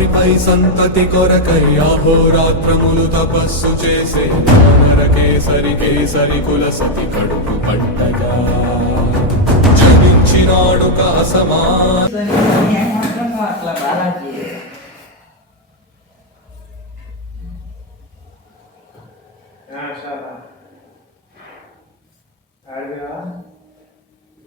రాత్రిపై సంతతి కొరకై అహోరాత్రములు తపస్సు చేసే కేసరి కేసరి కుల సతి కడుపు పట్టగా జనించినాడు కాసమా అట్లా బాలాజీ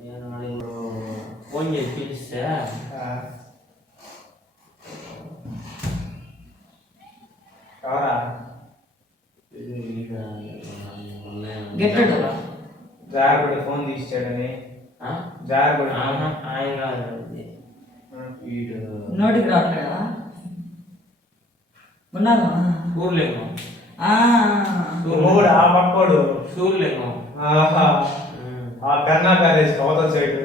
నేను ఇప్పుడు ఫోన్ చేసి పిలిస్తే గెట్టడు తీసాడని జారబడి ఆయన కాదు అది. వీడు. నోటికి రావట్లేదా? ఉన్నాను సూర్యలింగం మూడు ఆ పక్కోడు. సూర్యలింగం ఆహా. ఆ కన్నా అవతల సైడ్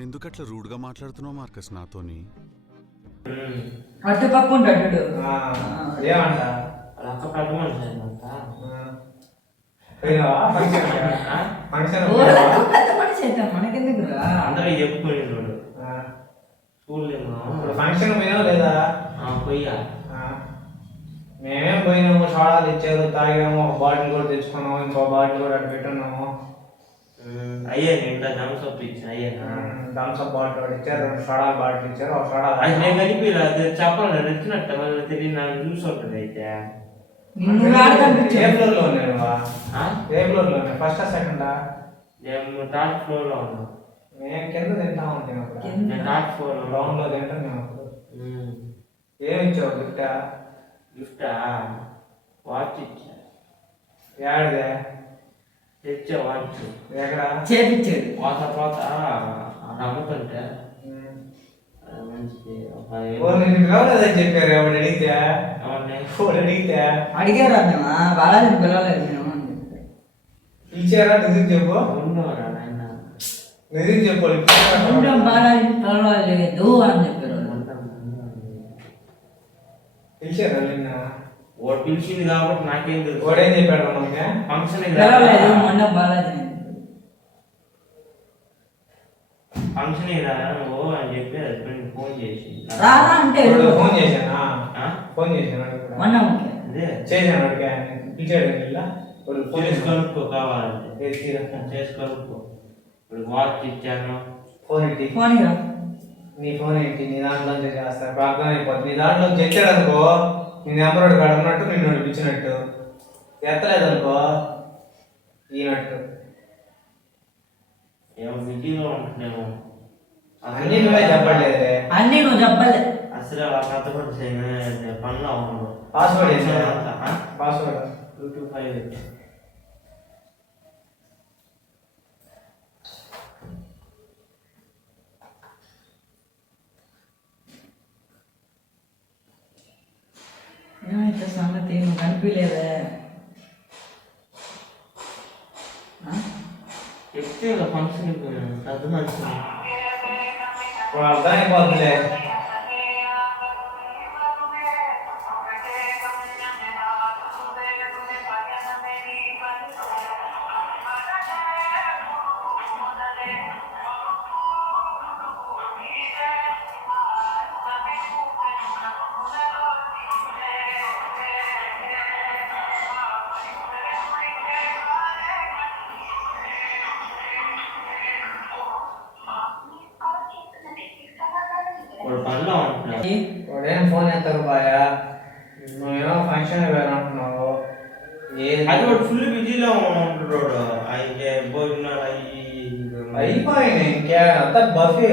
ఎందుకట్లా రూడ్గా మాట్లాడుతున్నావు మార్కస్ నాతోని. అటు పక్క ఉంటాడు ఆ, ఏమంట అక్క ఫంక్షన్? ఫంక్షన్ చేద్దాం మనకెందుకు అందరూ ఆ. సూర్యలింగం ఇప్పుడు ఫంక్షన్ పోయినావు లేదా? ఆ. మేమేం పోయినాము సోడాలు ఇచ్చారు తాగాము ఒక బాటిల్ కూడా తెచ్చుకున్నాము ఇంకో బాటిల్ కూడా అక్కడ పెట్టున్నాము. అయ్యే ఇంట్లో థమ్స్అప్ ఇచ్చిన అయ్యేనా థమ్స్ అప్ బాటిల్ ఇచ్చారు రెండు సోడాల బాటిల్ ఇచ్చారు ఒక సోడా అది నేను కనిపించలేదు చెప్పాలి నచ్చినట్టు మళ్ళీ తెలియదు నాకు చూసి ఉంటుంది అయితే. నువ్వు ఆడ ఏ కనిపించావు ఫ్లోర్లో ఉన్నాను ఆ? ఏ ఫస్ట్ సెకండా నేను టాప్ ఫ్లోర్లో ఉన్నా నేను కింద తింటా ఉంటాను అప్పుడు కింద. నేను టాప్ ఫ్లోర్లో గ్రౌండ్లో తింటాను నేను అప్పుడు ఉమ్. ఏమి ఇచ్చావు గిఫ్ట్ గిఫ్టా వాచ్ ఇచ్చా ఏడదే తెచ్చా వాచ్ ఎక్కడ చేపించాడు పోత పోత నమ్ముతుంటే ఉమ్. అది మంచిది ఒక ఓ నేను రాలేదని చెప్పారు ఎవడు అడిగితే ఎవరిని? ఎవడు అడిగితే అడిగారా మేము బాలాజీని పిలవలేదు మేము అని చెప్పి. ఇచ్చారా నిజం చెప్పు ఉండవరా నాయన నిజం చెప్పు ఇచ్చారా? కొంచెం బాలాజీని పిలవలేదు అని చెప్పారు వాళ్ళు. ఉంటాం, ఉంటాం. పిలిచారా నిన్న వాడు పిలిచింది కాబట్టి నాకేం తెలుసు వాడేం చెప్పాడు మనకి ఫంక్షన్ పిలవలేదు మొన్న బాలాజీని అని చెప్పారు. ఫంక్షన్ రా నువ్వు అని చెప్పి హస్బెండ్ ఫోన్ చేసి రారా అంటే వాడు వెళ్ళిపో. ఫోన్ చేశానా ఆ? ఫోన్ చేశాను వాడికి కూడా. మొన్న ఓకే. అదే చేశాను వాడికి పిలిచాడు ఇలా వాడు ఫోన్ చేసి చేశాను కలుపుకో కావాలంటే ఏది తీరా. చేసి కలుపుకో ఇప్పుడు వాచ్ ఇచ్చాను ఫోన్ ఏంటి ఫోన్. నీ ఫోన్ ఏంటి నీ దాంట్లో చేస్తాను ఇప్పుడు అర్థం అయిపోతుంది నీ దాంట్లో చెక్కాడు అనుకో నీ నెంబర్ ఒకటి కాడ ఉన్నట్టు నిన్ను నడిపించినట్టు ఎత్తలేదు అనుకో ఈనట్టు ఏమో బిజీలో ఉంటున్నాము అన్ని నువ్వే చెప్పట్లేదే అన్నీ నువ్వు చెప్పలే అసలు ఆ కథ కూడా పనిలో ఉన్నాడు పాస్వర్డ్ ఏంటి ఆ? పాస్వర్డ్ టూ టూ ఫైవ్ ఏమైతే సంగతి నువ్వు కనిపించలేదే ఆ? చెప్తే ఫంక్షన్ పెద్ద మనిషి ఇప్పుడు ఎత్తారు బాయా? నువ్వేమో ఫంక్షన్ అంటున్నావు అది వాడు ఫుల్ బిజీలో ఉంటున్నాడు. అయితే భోజనాలు అయ్యి అయిపోయినాయి ఇంకే అంతా బఫే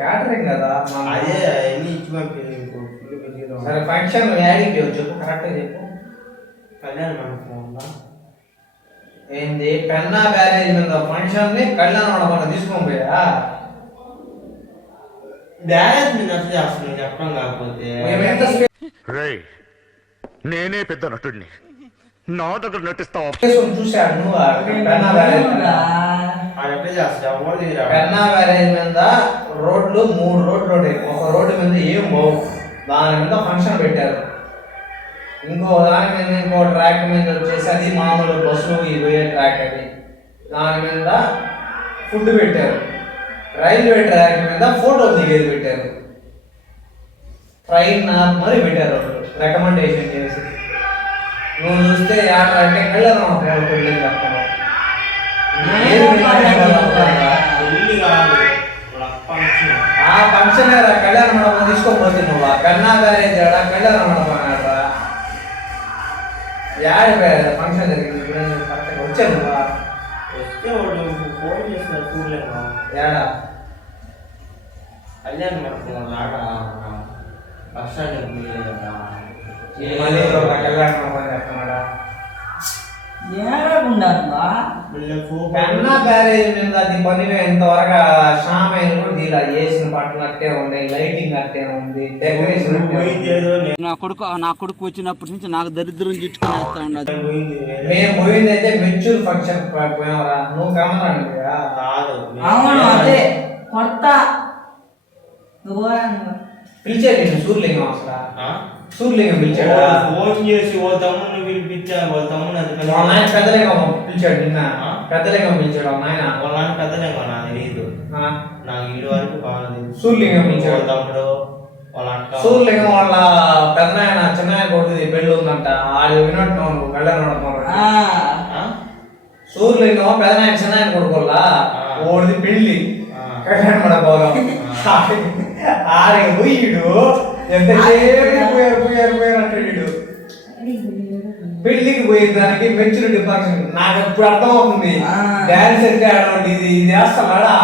క్యాటరింగ్ కదా? అదే అన్ని ఇచ్చి పంపింది ఫుల్ బిజీలో సరే ఫంక్షన్ యాడికి చెప్పు కరెక్ట్గా చెప్పు. కళ్యాణ మండపం ఉందా? ఏంది? పెన్నా బ్యారేజ్ మీద ఫంక్షన్ని కళ్యాణ మండపం తీసుకొని పోయా బ్యాలెన్స్ నచ్చ చేస్తున్నాను చెప్పడం కాకపోతే. నేనే పెద్ద నటుడిని. నా దగ్గర నటిస్తావా? చూశాడు నువ్వు ఆ పెన్నా బ్యారేజ్ మీద. రోడ్లు మూడు రోడ్లు ఉంటాయి. ఒక రోడ్డు మీద ఏం పోవు. దాని మీద ఫంక్షన్ పెట్టారు. ఇంకో దాని మీద ఇంకో ట్రాక్ మీద వచ్చేసి అది మామూలు బస్సు పోయే ట్రాక్ అది. దాని మీద ఫుడ్ పెట్టారు. రైల్వే ట్రాక్ మీద ఫోటో దిగేది పెట్టారు ట్రైన్ నాకు మరి పెట్టారు వాళ్ళు రికమెండేషన్ చేసి నువ్వు చూస్తే ఆట అంటే కళ్ళరం పెళ్ళి చెప్పను ఏది వినాయకుడు పెళ్ళి కాదు వాళ్ళ ఫంక్షన్ ఆ ఫంక్షన్ కళ్యాణ మండపం తీసుకోపోతే నువ్వు ఆ కన్నా గారే తేడా కళ్యాణ మండపం అన్నాడు యాడ ఫంక్షన్ జరిగింది ఇప్పుడు నేను కరెక్ట్గా వచ్చాను నువ్వు వస్తే వాడు ఫోన్ చేసిన చూడలేము యాడ కళ్యాణ మండపం లాగా బస్ స్టాండ్ కదా కన్నా మీద షామైన కూడా దీలా అట్టే ఉన్నాయి లైటింగ్ అట్టే ఉంది డెకరేషన్ ఉంది. నా కొడుకు నా కొడుకు వచ్చినప్పటి నుంచి నాకు దరిద్రం ఉండదు పోయింది వేరే. మేము పోయింది అయితే మెచ్యూర్ ఫంక్షన్ నువ్వు అవును అదే. కొత్త నువ్వు పిలిచేది సూర్యలింగం అసలు? సూర్యలింగం పిలిచాడా? ఫోన్ చేసి ఓ పిలిపించారు వాళ్ళ తమ్ముడు అది వాళ్ళ నాయన పెద్దలింగం పిలిచాడు నిన్న? పెద్దలింగం పిలిచాడు వాళ్ళ నాయన. వాళ్ళ నాన్న పెద్దలేమో నాకు తెలియదు నాకు ఇటు వరకు బాగా తెలుసు. సూర్యలింగం పిలిచాడు. తమ్ముడు వాళ్ళ అక్క. సూర్యలింగం వాళ్ళ పెద్దనాయన చిన్నాయన కొడుకుది పెళ్ళి ఉందంట. ఆడు వినట్టు నువ్వు కళ్యాణ ఆ, ఆ? సూర్యలింగం పెద్దనాయన చిన్నాయన కొడుకోళ్ళ. ఓడిది పెళ్ళి. కళ్యాణ మండపం ఆడే పోయిడు ఎంతసేపు పోయారు పోయారు పోయారు అంటాడు వీడు. పెళ్ళికి పోయే దానికి మెచ్యూరిటీ ఫంక్షన్ నాకు ఇప్పుడు అర్థం అవుతుంది. డాన్స్ అంటే ఆడవాడి ఇది ఇది వేస్తున్నాడా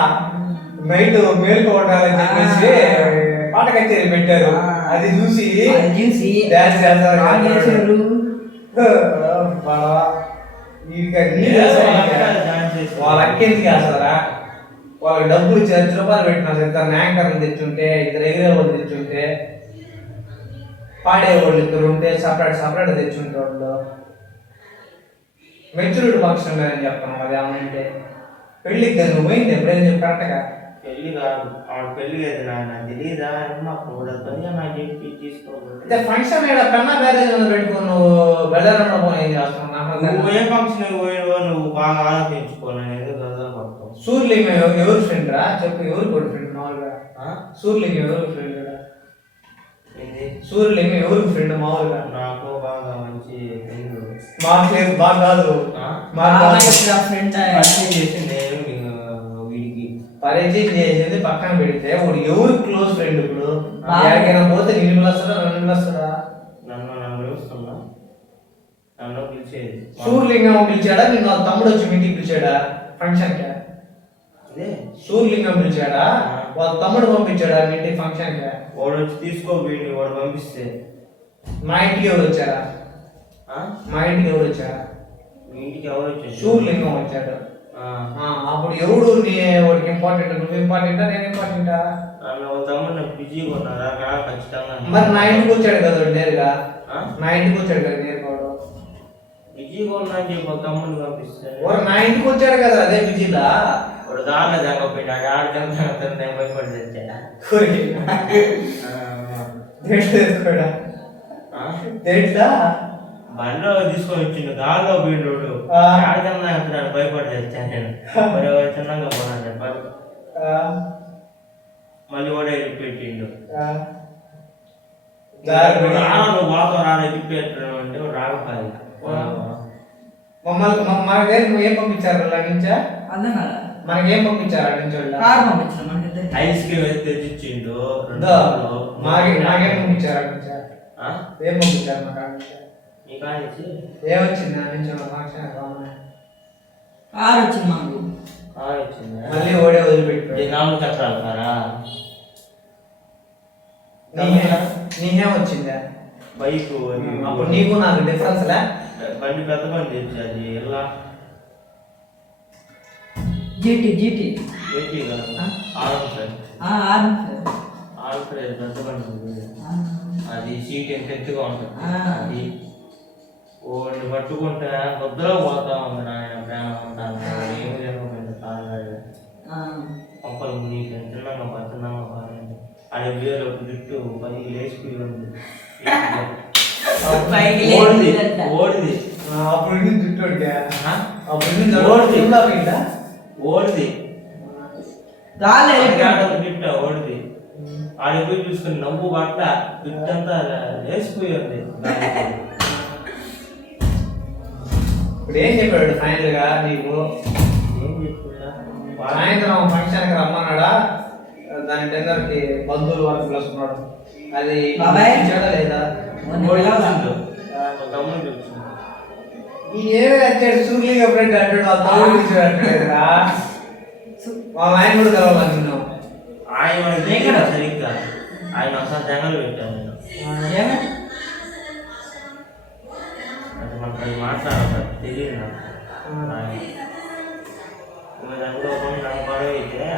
నైట్ మేల్కోవటాలని చెప్పేసి పాట కచేరీ పెట్టారు. అది చూసి చూసి డాన్స్ చేస్తారు. వాళ్ళ అక్కెందుకు వేస్తారా వాళ్ళకి డబ్బులు ఇచ్చి లక్ష రూపాయలు పెట్టిన ఇద్దరు యాంకర్లు తెచ్చుంటే ఇద్దరు ఎగిరే వాళ్ళు తెచ్చుంటే పాడేవాళ్ళు ఇద్దరు ఉంటే సపరేట్ సపరేట్ తెచ్చుంటే వాళ్ళు మెచ్యూరిటీ ఫంక్షన్ అని చెప్తాను అది ఏమంటే పెళ్ళికి నువ్వు పోయింది ఎప్పుడైనా చెప్పు కరెక్ట్గా పెళ్ళి కాదు ఆవిడ పెళ్ళి లేదు నాయన తెలియదా పని నాకు చెప్పి అయితే ఫంక్షన్ ఇక్కడ కన్నా బ్యారేజ్ పెట్టుకుని నువ్వు బెల్లారంలో పోయి ఏం చేస్తున్నావు? నువ్వు. ఏ ఫంక్షన్ పోయినవో నువ్వు బాగా ఆలోచించుకో నేను ఎందుకు కదా సూర్యలింగం ఎవ- ఎవరు ఫ్రెండ్ రా? చెప్పు ఎవరు కూడా ఫ్రెండ్ మామూలుగా సూర్యలింగం ఎవరు ఫ్రెండ్ ఏంది సూర్యలింగం ఎవరు ఫ్రెండ్ మామూలుగా నాకు బాగా మంచి ఫ్రెండ్ మాకు లేదు బాగా కాదు. ఫ్రెండ్ పరిచయం చేసి నేను మీకు వీడికి? పరిచయం చేసేది పక్కన పెడితే వాడు ఎవరు క్లోజ్ ఫ్రెండ్ ఇప్పుడు. ఎక్కడికైనా పోతే నేను వస్తాడా నన్ను వస్తాడా నన్ను నన్ను పిలుస్తున్నా నన్ను పిలిచేది. సూర్యలింగం పిలిచాడా నిన్ను వాళ్ళ తమ్ముడు వచ్చి మీ ఇంటికి పిలిచాడా ఫంక్షన్కి? అదే. సూర్యలింగం పిలిచాడా? వాళ్ళ తమ్ముడు పంపించాడా మీ ఇంటికి ఫంక్షన్ వాడు వచ్చి తీసుకో వీడిని వాడు పంపిస్తే. మా ఇంటికి ఎవరు వచ్చారా? ఆ? మా ఇంటికి ఎవరు వచ్చారా? మీ ఇంటికి ఎవరు వచ్చారు? సూర్యలింగం వచ్చాడు. ఆ. ఆ, అప్పుడు ఎవడు నీ వాడికి ఇంపార్టెంట్ నువ్వు ఇంపార్టెంటా నేను ఇంపార్టెంటా తమ్ముడు బిజీగా ఉన్నారు ఖచ్చితంగా మరి నా ఇంటికి వచ్చాడు కదా నేరుగా? ఆ? నా ఇంటికి వచ్చాడు కదా నేరుగా బిజీగా ఉన్నా అని చెప్పి వాళ్ళ తమ్ముడిని పంపిస్తే. వాడు నా ఇంటికి వచ్చాడు కదా అదే బిజీలా? దారిలో తగ్గపోయినా ఆడికంతా నేను భయపడి తెచ్చా కోరి దేంట్లో తీసుకొని వచ్చిండు దారిలో పోయిండు ఆ. భయపడి తెచ్చాను నేను మరి వాడు చిన్నగా పోనా చెప్పాలి మళ్ళీ కూడా పెట్టిండు నువ్వు వాతో రాని తిప్పేట్టు అంటే రాకపోయి మమ్మల్ని మ- మనకేం ఏం పంపించారు వాళ్ళ నుంచా అర్థం కదా మనకేం పంపించారు అక్కడి నుంచి వాళ్ళు కారు పంపించిన మనకి ఐస్ క్రీమ్ అయితే తెచ్చిచ్చిండు? రెండు దో, రోజులు. మాకే నాకేం పంపించారు నుంచా? ఆ? ఏం పంపించారు మాకు అక్కడి నుంచా? ఏమొచ్చింది నుంచి మన ఫంక్షన్ కావాలి కారు వచ్చింది మాకు. కారు వచ్చిందా? మళ్ళీ ఓడే వదిలిపెట్టి ఈ నాలుగు చక్రాలు కారా? నీకేం వచ్చిందా? బైక్ అప్పుడు నీకు నాకు డిఫరెన్స్ లే? బండి పెద్ద బండి తెచ్చి అది ఎలా? జీటీ జీటీ పెట్టి కదా ఆల్ఫ్రెడ్ ఆర్మీ ఆల్ఫ్రెడ్ పెద్ద బండి ఉంది. ఆ. అది సీట్ ఎంత ఎత్తుగా ఉంటుంది ఆ. అది ఓడిని పట్టుకుంటే ముద్దలో పోతా ఉంది నాయన ప్రాణం ఉంటాను ఏమి జరగకపోయింది కాదు ఆ. పంపలు నీకు చిన్నగా పడుతున్నామా అది వేలు జుట్టు పని లేచిపోయి ఉంది పైకి ఓడిది లేచిందంట. ఓడిది ఆ, అప్పుడు నుంచి జుట్టు ఉంటే ఆ? అప్పుడు నుంచి ఓడిది. ఓడిది. గాలి. ఆడ ఓడిది. ఆడికి పోయి చూసుకుని నవ్వు పట్ల జుట్టంతా లేచిపోయింది. ఇప్పుడు ఏం చెప్పాడు ఫైనల్గా నీకు సాయంత్రం ఫంక్షన్కి రమ్మన్నాడా? దాని టెండర్కి బంధువులు వరకు పిలుస్తున్నాడు అది లేదా? తమ్ముడు పిలిచిండు. ఈ ఏమే వచ్చాడు సూర్లిగా ఫ్రెండ్ అంటాడు ఆ తమ్ముడు ఇచ్చాడు అంటాడురా మా ఆయన కూడా కలవాలి నిన్ను ఆయన మనకి ఎక్కడ? తెలియదు సరిగ్గా ఆయన ఒకసారి జంగలు పెట్టాను నేను ఏమే? అది మనకు అది మాట్లాడాలి తెలియదు నాకు ఆయన. ఇంకా దాని కూడా ఒక నాకు గొడవ అయితే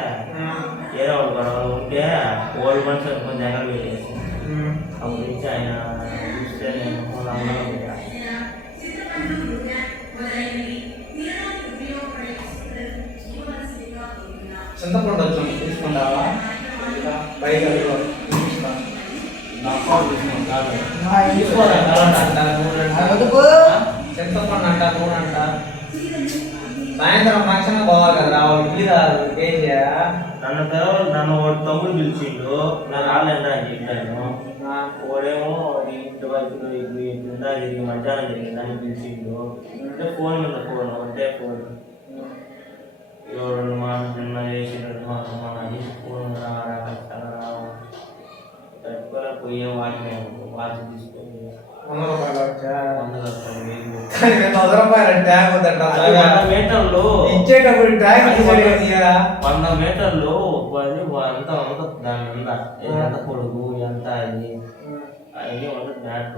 అంట, నూనె అంట. ఎందుకు? చింతపండు అంట నూనె అంట సాయంత్రం ఫంక్షన్ పోవాలి కదా వాళ్ళు ఏం చేయా నన్ను తెలవదు నన్ను వాడు తమ్ముడు పిలిచిండు. నేను రాలేదా అని చెప్పాను వాడేమో నీ ఇంటి వరకు జరిగి మధ్యాహ్నం జరిగిందని పిలిచిండు. అంటే ఫోన్ మీద ఫోన్ అంటే ఫోన్. ఎవరు మా నిన్న చేసినాడు మా మా అది ఫోన్ రారా తట్టుకోలేకపోయాం వాటిని వాచి తీసుకొని వంద రూపాయలు. రూపాయలు మీటర్లు ఇచ్చేటప్పుడు తీసేది వంద- మీటర్లు అది అంత దాని ఎంత పొడుగు ఎంత అది అవన్నీ వంద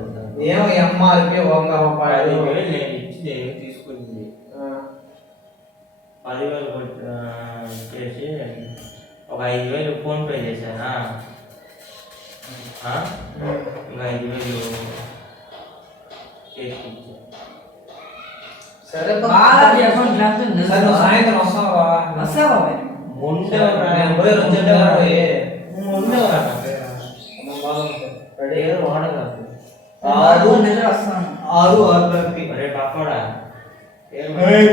ఉంటుంది ఏమో ఎంఆర్పి వంద రూపాయలు నేను ఇచ్చి పదివేలు చేసి ఒక ఐదు వేలు ఫోన్ పే చేశానా ఆ? ఇంకా ఐదు వేలు చేసి ఇచ్చా. సరే బాగా చెప్పండి లేకపోతే సరే? సాయంత్రం వస్తావా వస్తా బాబాయ్ ఉండేవరా? నేను పోయి రోజు పోయి. ఉండేవరా? వాడగలరు వస్తాను ఆరు ఆరు ఏయ్,